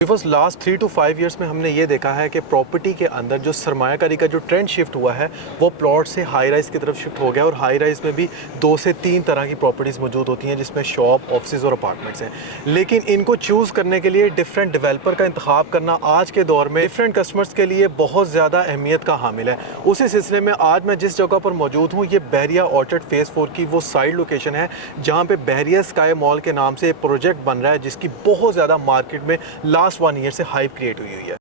Because last 3 to 5 years में हमने ये देखा है कि प्रॉपर्टी के अंदर जो सरमायाकारी का जो ट्रेंड शिफ्ट हुआ है वो प्लॉट से हाई राइज की तरफ शिफ्ट हो गया और हाई राइज में भी 2 से 3 तरह की प्रॉपर्टीज़ मौजूद होती हैं जिसमें शॉप, ऑफिस और अपार्टमेंट्स हैं। लेकिन इनको चूज़ करने के लिए डिफरेंट डेवलपर का इंतखाब करना आज के दौर में डिफरेंट कस्टमर्स के लिए बहुत ज़्यादा अहमियत का हामिल है। उसी सिलसिले में आज मैं जिस जगह पर मौजूद हूँ, ये बहरिया ऑर्चर्ड फेज़ 4 की वो साइड लोकेशन है जहाँ पे बहरिया स्काई मॉल के नाम से एक प्रोजेक्ट बन रहा है जिसकी बहुत ज़्यादा मार्केट में लास्ट 1 ईयर से हाइप क्रिएट हुई है।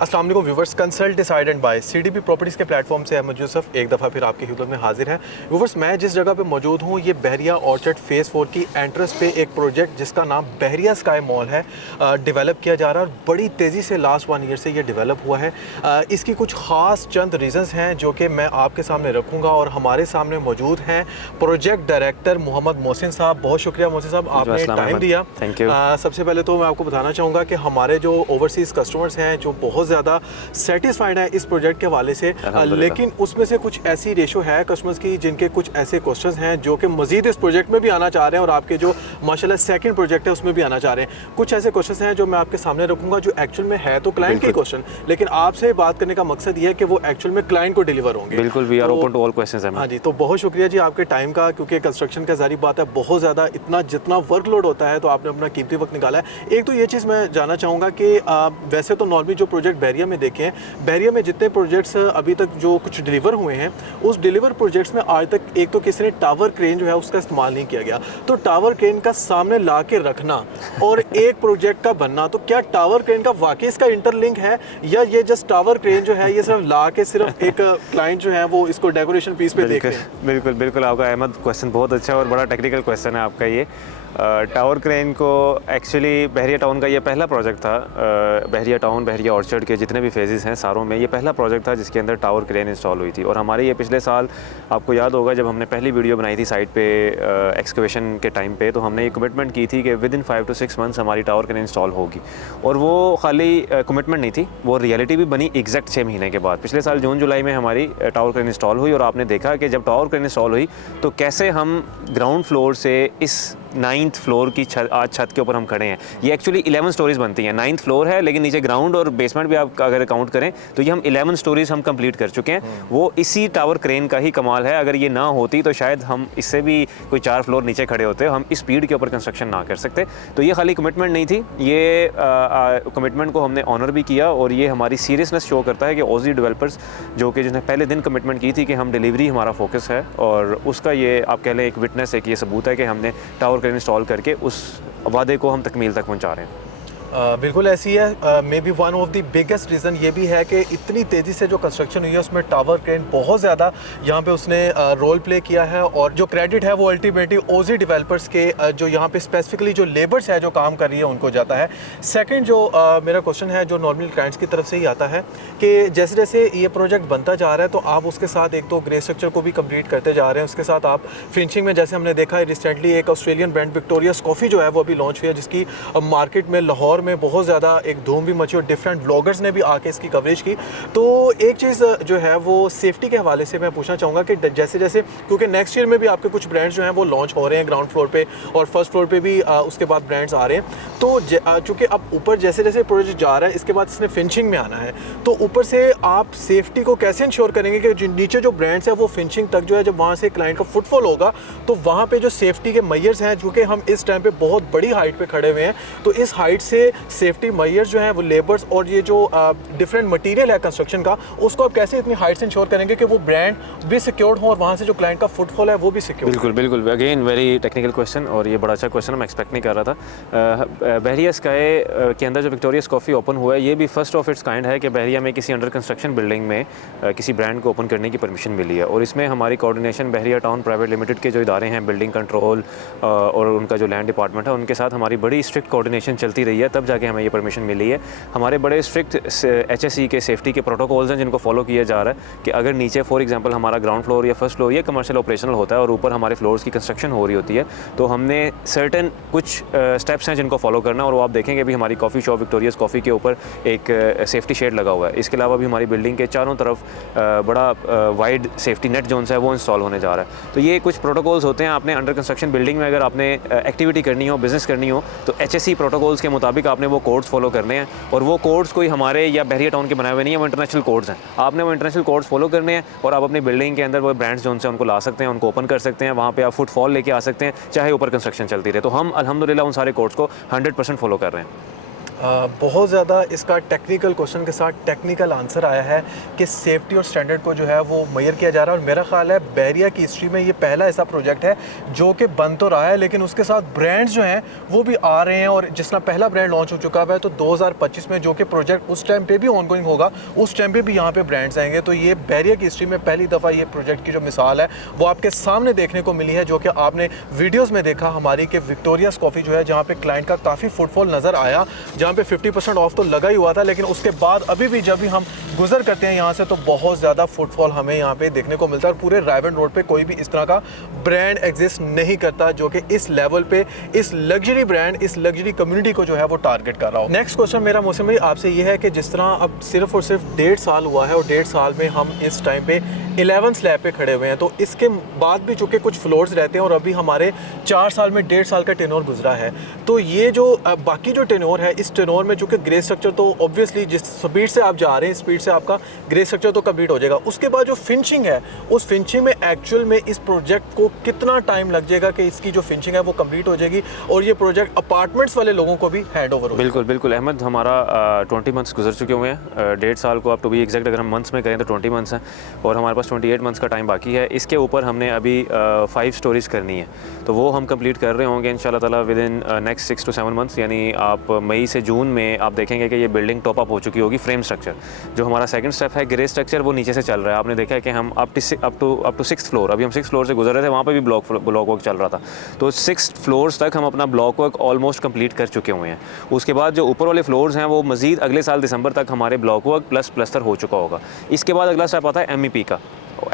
अस्सलाम वालेकुम viewers, consult decide and buy CDP properties के प्लेटफॉर्म से अहमद यूसुफ एक दफ़ा फिर आपकी खिदमत में हाजिर है। व्यूवर्स, मैं जिस जगह पे मौजूद हूँ ये बहरिया ऑर्चर्ड फेज़ 4 की एंट्रेंस पे एक प्रोजेक्ट जिसका नाम बहरिया स्काई मॉल है डेवलप किया जा रहा है और बड़ी तेज़ी से लास्ट 1 ईयर से ये डेवलप हुआ है। इसकी कुछ ख़ास चंद रीज़न्स हैं जो कि मैं आपके सामने रखूँगा और हमारे सामने मौजूद हैं प्रोजेक्ट डायरेक्टर मोहम्मद मोहसिन साहब। बहुत शुक्रिया मोहसिन साहब, आपने टाइम दिया। Thank you. सबसे पहले तो मैं आपको बताना चाहूँगा कि हमारे जो ओवरसीज़ कस्टमर्स हैं जो बहुत ज़्यादा सेटिस्फाइड है इस प्रोजेक्ट के हवाले से, लेकिन उसमें से कुछ ऐसी रेशो है कस्टमर्स की जिनके कुछ ऐसे क्वेश्चंस हैं जो कि मजीद इस प्रोजेक्ट में भी आना चाह रहे हैं और आपके जो माशाल्लाह सेकंड प्रोजेक्ट है उसमें भी आना चाह रहे हैं। कुछ ऐसे क्वेश्चंस हैं जो मैं आपके सामने रखूंगा जो एक्चुअल में है तो क्लाइंट के क्वेश्चन, लेकिन आपसे बात करने का मकसद ये है कि वो एक्चुअल में क्लाइंट को डिलीवर होंगे। बिल्कुल, we are open to all questions. हाँ जी, तो बहुत शुक्रिया जी आपके टाइम का, क्योंकि कंस्ट्रक्शन का जारी बात है बहुत ज़्यादा इतना जितना वर्कलोड होता है तो आपने अपना कीमती वक्त निकाला है। एक तो ये चीज़ मैं जानना चाहूँगा कि वैसे तो नॉर्मली जो प्रोजेक्ट बहरिया में देखे हैं, बहरिया में जितने प्रोजेक्ट्स अभी तक जो कुछ डिलीवर हुए हैं उस डिलीवर प्रोजेक्ट्स में आज तक एक तो किसी ने टावर क्रेन जो है उसका इस्तेमाल नहीं किया गया। तो टावर क्रेन का सामने ला के रखना और एक प्रोजेक्ट का बनना, तो क्या टावर क्रेन का वाकई इसका इंटरलिंक है या ये जस्ट टावर क्रेन जो है ये सिर्फ ला के सिर्फ एक क्लाइंट जो है वो इसको डेकोरेशन पीस पे देख रहे हैं? बिल्कुल बिल्कुल, आपका अहमद क्वेश्चन बहुत अच्छा है और बड़ा टेक्निकल क्वेश्चन है आपका ये। टावर क्रेन को एक्चुअली बहरिया टाउन का ये पहला प्रोजेक्ट था। बहरिया टाउन, बहरिया ऑर्चर्ड के जितने भी फेजेस हैं सारों में ये पहला प्रोजेक्ट था जिसके अंदर टावर क्रेन इंस्टॉल हुई थी। और हमारे ये पिछले साल आपको याद होगा जब हमने पहली वीडियो बनाई थी साइट पे एक्सकवेशन के टाइम पे, तो हमने ये कमिटमेंट की थी कि विद इन 5 to 6 मंथ्स हमारी टावर क्रेन इंस्टॉल होगी। और वो खाली कमिटमेंट नहीं थी, वो रियलिटी भी बनी एग्जैक्ट 6 महीने के बाद। पिछले साल जून जुलाई में हमारी टावर क्रेन इंस्टॉल हुई और आपने देखा कि जब टावर क्रेन इंस्टॉल हुई तो कैसे हम ग्राउंड फ्लोर से इस 9th फ्लोर की आज छत के ऊपर हम खड़े हैं। ये एक्चुअली 11 स्टोरीज़ बनती हैं। 9th फ्लोर है लेकिन नीचे ग्राउंड और बेसमेंट भी आप अगर काउंट करें तो ये हम 11 स्टोरीज़ हम कंप्लीट कर चुके हैं। वो इसी टावर क्रेन का ही कमाल है। अगर ये ना होती तो शायद हम इससे भी कोई 4 फ्लोर नीचे खड़े होते, हम इस स्पीड के ऊपर कंस्ट्रक्शन ना कर सकते। तो ये खाली कमिटमेंट नहीं थी, ये कमिटमेंट को हमने ऑनर भी किया और ये हमारी सीरियसनेस शो करता है कि ऑजी डेवलपर्स जो कि जिन्हें पहले दिन कमिटमेंट की थी कि हम डिलीवरी हमारा फोकस है, और उसका ये आप कह लें एक विटनेस है कि ये सबूत है कि हमने टावर क्रेन इंस्टॉल करके उस वादे को हम तकमील तक पहुंचा रहे हैं। बिल्कुल ऐसी है। May be one of the biggest reason ये भी है कि इतनी तेज़ी से जो कंस्ट्रक्शन हुई है उसमें टावर क्रेन बहुत ज़्यादा यहाँ पे उसने रोल प्ले किया है और जो क्रेडिट है वो अल्टीमेटली ओजी डेवलपर्स के जो यहाँ पे स्पेसिफिकली जो लेबर्स है जो काम कर रही है उनको जाता है। सेकंड जो मेरा क्वेश्चन है जो नॉर्मल क्लाइंट्स की तरफ से ही आता है कि जैसे जैसे ये प्रोजेक्ट बनता जा रहा है तो आप उसके साथ एक तो ग्रे स्ट्रक्चर को भी कम्प्लीट करते जा रहे हैं, उसके साथ आप फिनिशिंग में जैसे हमने देखा है रिसेंटली एक ऑस्ट्रेलियन ब्रांड विक्टोरियास कॉफ़ी जो है वो अभी लॉन्च हुई है जिसकी मार्केट में लाहौर में बहुत ज़्यादा एक धूम भी मची और डिफरेंट ब्लॉगर्स ने भी आके इसकी कवरेज की। तो एक चीज़ जो है वो सेफ्टी के हवाले से मैं पूछना चाहूँगा कि जैसे जैसे क्योंकि नेक्स्ट ईयर में भी आपके कुछ ब्रांड्स जो हैं वो लॉन्च हो रहे हैं ग्राउंड फ्लोर पे और फर्स्ट फ्लोर पे भी उसके बाद ब्रांड्स आ रहे हैं, तो चूँकि अब ऊपर जैसे जैसे प्रोजेक्ट जा रहा है इसके बाद इसने फिनिशिंग में आना है, तो ऊपर से आप सेफ्टी को कैसे इंश्योर करेंगे कि जो नीचे जो ब्रांड्स है वो फिनिशिंग तक जो है जब वहाँ से क्लाइंट का फुटफॉल होगा तो वहाँ पे जो सेफ्टी के मेजर्स हैं, चूँकि हम इस टाइम पे बहुत बड़ी हाइट पे खड़े हुए हैं, तो इस हाइट से सेफ्टी मेजर्स जो हैं वो लेबर्स और ये जो डिफरेंट मटेरियल है कंस्ट्रक्शन का उसको आप कैसे इतनी हाइट से इंश्योर करेंगे कि वो ब्रांड भी सिक्योर्ड हो और वहाँ से जो क्लाइंट का फुटफॉल है वो भी सिक्योर? बिल्कुल बिल्कुल, अगेन वेरी टेक्निकल क्वेश्चन और ये बड़ा अच्छा क्वेश्चन मैं एक्सपेक्ट नहीं कर रहा था। बहरिया स्काई के अंदर जो विक्टोरियास कॉफ़ी ओपन हुआ है ये भी फर्स्ट ऑफ इट्स काइंड है कि बहरिया में किसी अंडर कंस्ट्रक्शन बिल्डिंग में किसी ब्रांड को ओपन करने की परमिशन मिली है और इसमें हमारी कोऑर्डिनेशन बहरिया टाउन प्राइवेट लिमिटेड के जो इदारे हैं बिल्डिंग कंट्रोल और उनका जो लैंड डिपार्टमेंट है उनके साथ हमारी बड़ी स्ट्रिक्ट कोऑर्डिनेशन चलती रही है तब जाके हमें ये परमिशन मिली है। हमारे बड़े स्ट्रिक्ट HSE के सेफ्टी के प्रोटोकॉल्स हैं जिनको फॉलो किया जा रहा है कि अगर नीचे फॉर एग्जांपल हमारा ग्राउंड फ्लोर या फर्स्ट फ्लोर ये कमर्शियल ऑपरेशनल होता है और ऊपर हमारे फ्लोर्स की कंस्ट्रक्शन हो रही होती है, तो हमने सर्टेन कुछ स्टेप्स हैं जिनको फॉलो करना, और वो आप देखेंगे भी हमारी कॉफ़ी शॉप विक्टोरियस कॉफ़ी के ऊपर एक सेफ्टी शेड लगा हुआ है। इसके अलावा भी हमारी बिल्डिंग के चारों तरफ बड़ा वाइड सेफ्टी नेट जोन है वो इंस्टॉल होने जा रहा है। तो ये कुछ प्रोटोकॉल्स होते हैं, आपने अंडर कंस्ट्रक्शन बिल्डिंग में अगर आपने एक्टिविटी करनी हो, बिजनेस करनी हो, तो HSE प्रोटोकॉल्स के मुताबिक आपने वो कोड्स फॉलो करने हैं, और वो कोड्स कोई हमारे या बहरिया टाउन के बनाए हुए नहीं है, वो इंटरनेशनल कोड्स हैं। आपने वो इंटरनेशनल कोड्स फॉलो करने हैं और आप अपनी बिल्डिंग के अंदर वो ब्रांड्स जोन से उनको ला सकते हैं, उनको ओपन कर सकते हैं, वहाँ पे आप फुटफॉल लेके आ सकते हैं, चाहे ऊपर कंस्ट्रक्शन चलती रहे। तो हम अल्हम्दुलिल्लाह उन सारे कोड्स को 100% फॉलो कर रहे हैं। बहुत ज़्यादा इसका टेक्निकल क्वेश्चन के साथ टेक्निकल आंसर आया है कि सेफ्टी और स्टैंडर्ड को जो है वो मेजर किया जा रहा है, और मेरा ख्याल है बहरिया की हिस्ट्री में ये पहला ऐसा प्रोजेक्ट है जो कि बन तो रहा है लेकिन उसके साथ ब्रांड्स जो हैं वो भी आ रहे हैं। और जिस तरह पहला ब्रांड लॉन्च हो चुका है, तो 2025 में जो कि प्रोजेक्ट उस टाइम पे भी ऑनगोइंग होगा, उस टाइम पे भी यहाँ पे ब्रांड्स आएंगे। तो ये बहरिया की हिस्ट्री में पहली दफ़ा ये प्रोजेक्ट की जो मिसाल है वो आपके सामने देखने को मिली है, जो कि आपने वीडियोज़ में देखा हमारी कि विक्टोरियस कॉफ़ी जो है जहाँ पे क्लाइंट का काफ़ी फुटफॉल नज़र आया, जहाँ पे 50% तो लगा ही हुआ था, लेकिन उसके बाद अभी भी जब भी हम गुजर करते हैं यहाँ से तो बहुत ज़्यादा फुटफॉल हमें यहाँ पे देखने को मिलता है। और पूरे रायवन रोड पे कोई भी इस तरह का ब्रांड एग्जिस्ट नहीं करता जो कि इस लेवल पे इस लग्जरी ब्रांड, इस लग्जरी कम्युनिटी को जो है वो टारगेट कर रहा हो। नेक्स्ट क्वेश्चन मेरा मौसम भाई आपसे ये है कि जिस तरह अब सिर्फ और सिर्फ 1.5 साल हुआ है और 1.5 साल में हम इस टाइम पे 11 स्लैब पे खड़े हुए हैं, तो इसके बाद भी चूँकि कुछ फ्लोर्स रहते हैं और अभी हमारे 4 साल में 1.5 साल का टेन्योर गुजरा है, तो ये जो बाकी जो टेन्योर है, इस टेन्योर में चूँकि ग्रे स्ट्रक्चर तो ऑब्वियसली जिस स्पीड से आप जा रहे हैं स्पीड से आपका ग्रे स्ट्रक्चर तो कंप्लीट हो जाएगा, उसके बाद जो फिनिशिंग है उस फिनिशिंग में एक्चुअल में इस प्रोजेक्ट को कितना टाइम लग जाएगा कि इसकी जो फिनिशिंग है वो कंप्लीट हो जाएगी और ये प्रोजेक्ट अपार्टमेंट्स वाले लोगों को भी हैंड ओवर हो? बिल्कुल बिल्कुल अहमद, हमारा 20 मंथ्स गुजर चुके हुए हैं। 1.5 साल को आप टू बी एग्जैक्ट अगर हम मंथ्स में करें तो 20 मंथ्स हैं और हमारे पास 28 मंथ्स का टाइम बाकी है। इसके ऊपर हमने अभी 5 स्टोरीज़ करनी है, तो वो हम कंप्लीट कर रहे होंगे इंशाल्लाह ताला with in next 6 to 7 months. यानी आप मई से जून में आप देखेंगे कि ये बिल्डिंग टॉप अप हो चुकी होगी। फ्रेम स्ट्रक्चर जो हमारा सेकंड स्टेप है ग्रे स्ट्रक्चर वो नीचे से चल रहा है। आपने देखा है कि हम अप टू 6th फ्लोर, अभी हम 6th फ्लोर से गुजर रहे थे, वहाँ पे भी ब्लॉक वर्क चल रहा था। तो 6th फ्लोर्स तक हम अपना ब्लॉक वर्क ऑलमोस्ट कंप्लीट कर चुके हुए हैं। उसके बाद जो ऊपर वाले फ्लोर्स हैं वो मज़ीद अगले साल दिसंबर तक हमारे ब्लॉक वर्क प्लस प्लस्तर हो चुका होगा। इसके बाद अगला स्टेप आता है MEP का।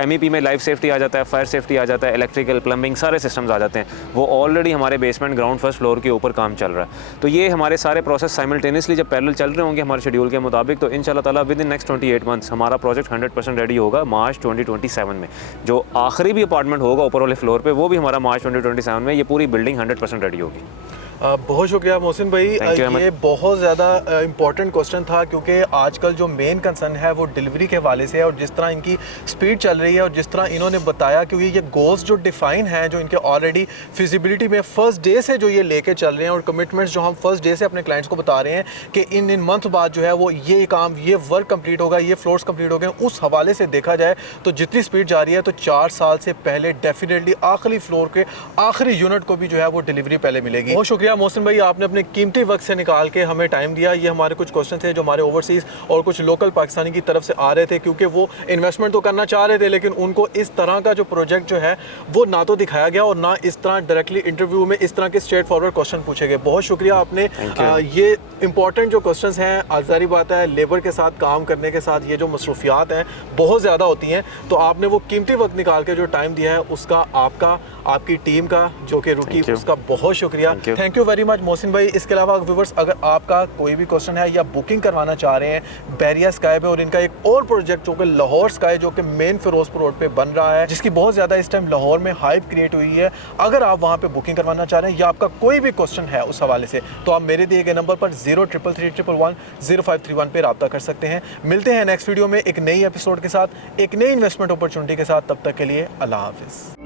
MEP में लाइफ सेफ्टी आ जाता है, फायर सेफ्टी आ जाता है, इलेक्ट्रिकल प्लम्बिंग सारे सिस्टम्स आ जाते हैं। वो ऑलरेडी हमारे बेसमेंट ग्राउंड फर्स्ट फ्लोर के ऊपर काम चल रहा है। तो ये हमारे सारे प्रोसेस साइमल्टेनियसली जब पैरेलल चल रहे होंगे हमारे शेड्यूल के मुताबिक, तो इंशाल्लाह ताला विद इन नेक्स्ट 28 मंथ्स हमारा प्रोजेक्ट 100% रेडी होगा मार्च 2027 में। जो आखिरी भी अपार्टमेंट होगा ऊपर वाले फ्लोर पे वो भी हमारा मार्च 2027 में, ये पूरी बिल्डिंग 100% रेडी होगी। बहुत शुक्रिया मोहसिन भाई, ये बहुत ज़्यादा इंपॉर्टेंट क्वेश्चन था क्योंकि आजकल जो मेन कंसर्न है वो डिलीवरी के हवाले से है और जिस तरह इनकी स्पीड चल रही है और जिस तरह इन्होंने बताया, क्योंकि ये गोल्स जो डिफाइन हैं जो इनके ऑलरेडी फिजिबिलिटी में फर्स्ट डे से जो ये लेके चल रहे हैं और कमिटमेंट्स जो हम फर्स्ट डे से अपने क्लाइंट्स को बता रहे हैं कि इन मंथ बाद जो है वो ये काम, ये वर्क कंप्लीट होगा, ये फ्लोर्स कंप्लीट हो गए, उस हवाले से देखा जाए तो जितनी स्पीड जा रही है तो 4 साल से पहले डेफिनेटली आखिरी फ्लोर के आखिरी यूनिट को भी जो है वो डिलीवरी पहले मिलेगी। बहुत शुक्रिया मोहसिन भाई, आपने अपने कीमती वक्त से निकाल के हमें टाइम दिया। ये हमारे कुछ क्वेश्चन थे जो हमारे ओवरसीज़ और कुछ लोकल पाकिस्तानी की तरफ से आ रहे थे, क्योंकि वो इन्वेस्टमेंट तो करना चाह रहे थे लेकिन उनको इस तरह का जो प्रोजेक्ट जो है वो ना तो दिखाया गया और ना इस तरह डायरेक्टली इंटरव्यू में इस तरह के स्ट्रेट फॉरवर्ड क्वेश्चन पूछे गए। बहुत शुक्रिया आपने ये इंपॉर्टेंट जो क्वेश्चन हैं, आज़ारी बात है लेबर के साथ काम करने के साथ ये जो मसरूफियात हैं बहुत ज़्यादा होती हैं, तो आपने वो कीमती वक्त निकाल के जो टाइम दिया है उसका आपका, आपकी टीम का जो कि रुकी, उसका बहुत शुक्रिया। Thank you very much Mohsin भाई। इसके अलावा व्यूअर्स, अगर आपका कोई भी क्वेश्चन है या बुकिंग करवाना चाह रहे हैं बहरिया स्काई पे, और इनका एक और प्रोजेक्ट जो कि लाहौर स्काई जो कि मेन फिरोजपुर रोड पे बन रहा है, जिसकी बहुत ज़्यादा इस टाइम लाहौर में हाइप क्रिएट हुई है, अगर आप वहाँ पे बुकिंग करवाना चाह रहे हैं या आपका कोई भी क्वेश्चन है उस हवाले से, तो आप मेरे दिए गए नंबर पर 0333110531 पे रब्ता कर सकते हैं। मिलते हैं नेक्स्ट वीडियो में एक नई एपिसोड के साथ, एक नई इन्वेस्टमेंट अपॉर्चुनिटी के साथ। तब तक के लिए अल्लाह हाफिज़।